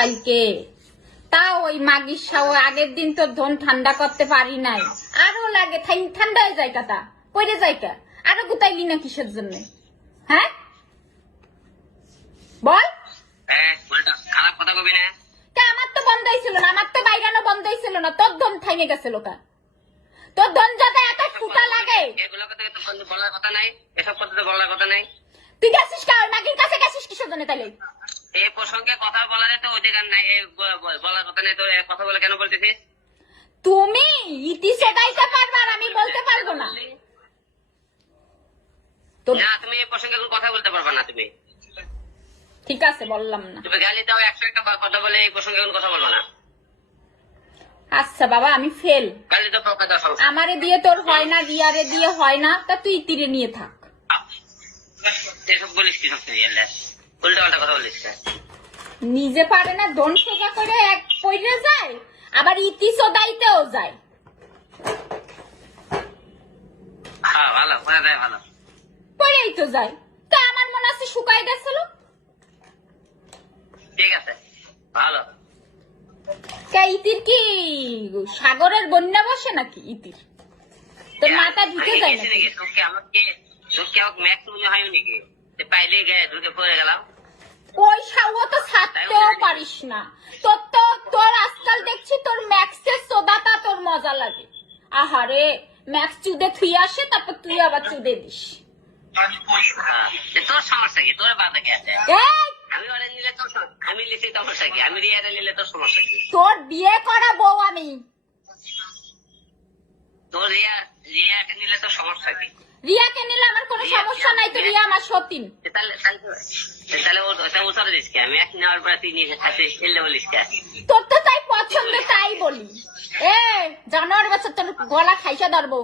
কালকে, তা ওই মাগির সাও আগের দিন তো ধন ঠান্ডা করতে পারি নাই, আরো লাগে ঠান্ডা হয়ে যায় কাতা পড়ে যায় কা, আরো গুতাইলি না কিসের জন্য? হ্যাঁ বল। খারাপ কথা কবি না। আমার তো বন্ধ হয়েছিল না, আমার তো বাইরানো বন্ধ হয়েছিল না, তোর ধন থাইমে গেছিল কা? তোর ধন যাতে এত ফুটা লাগে এগুলো কথা তো বলার কথা নাই, এসব কথা তো বলার কথা নাই। তুই গেছিস কা মাগির কাছে, গেছিস কিসের জন্য তাইলে? এই প্রসঙ্গে কথা বলার তো অধিকার নাই, বলার কথা নাই তো কথা বলে কেন বলতেছিস? তুমি ইতি সেটাইতে পারবা আর আমি বলতে পারবো না। না তুমি এই প্রসঙ্গে কোনো কথা বলতে পারবা না। তুমি ঠিক আছে বললাম না। তুমি গালি দাও 101টা কথা বলে এই প্রসঙ্গে কোনো কথা বলবো না। আচ্ছা বাবা আমি ফেল, গালি তো প্রকাশ দাও সমস্যা। আমারে দিয়ে তোর হয় না, রিয়ারে দিয়ে হয় না, তা তুই তীরে নিয়ে থাক। এসব বলিস কি সব তুই উল্টা পাল্টা কথা বলিস? নিজে পারে না, ধন সোজা করে এক পইরে যায়, আবার ইতি সোদাইতেও যায়। হ্যাঁ ভালো করে দেয়, ভালো পড়েই তো যায়। তা আমার মনে আছে শুকাই গেছিল। ঠিক আছে ভালো। কে ইতির কি সাগরের বন্যা বসে নাকি? ইতির তোর মাথা ঢুকে যায় নাকি? তোকে আমাকে ম্যাক্স মনে হয় নাকি পাইলে ঢুকে পড়ে গেলাম? ওই সাউও তো ছাড়তেও পারিস না। তোর আজকাল দেখছি তোর ম্যাক্সের সোদাটা তোর মজা লাগে। আহারে ম্যাক্স চুদে থুই আসে, তারপর তুই আবার চুদে দিস। তোর সমস্যা কি? তোর বাধা কে আছে? আমি ওরা নিলে তোর, আমি লিখি সমস্যা কি? আমি রিয়াটা নিলে তোর সমস্যা কি? তোর বিয়ে করা বউ আমি। তোর রিয়াকে নিলে তোর সমস্যা কি? রিয়াকে নিলে আমার কোনো সমস্যা নাই, তো রিয়া আমার সতীন। তাহলে ওটা উত্তরে দিস কে? আমি এক নেওয়ার পরে তুই নিয়ে খাচ্ছিস, এলে বলিস কে? তোর তো তাই পছন্দ, তাই বলি। জানোয়ার বাচ্চা, তোর গলা খাইসা ধরবো,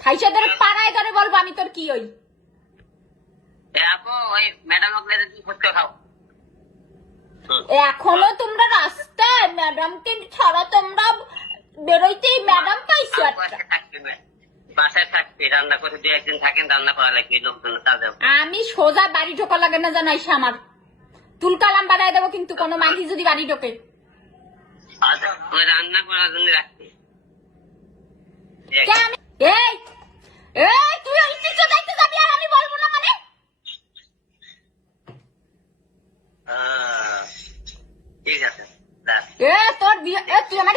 খাইসা ধরে পাড়ায় ধরে বলবো আমি তোর কি ওই। আপু ওই ম্যাডাম আপনাদের কি করতে খাও? এখনো তোমরা রাস্তায় ম্যাডামকে ছাড়া তোমরা বেরোইতেই ম্যাডাম পাইছো একটা। বাসায় থাকবে, রান্না করে 2-1 দিন থাকেন, রান্না করা লাগবে লোকজন কাজে। আমি সোজা বাড়ি ঢোকা লাগে না জানাইস আমার, তুলকালাম বাড়াই দেবো কিন্তু কোনো মাগি যদি বাড়ি ঢোকে। ওই রান্না করার জন্য রাখবে। তুই ওই পিছু দেখতে যাবি আর আমি বলবো না মানে? ঠিক আছে তোর বিয়ে, তুই আমার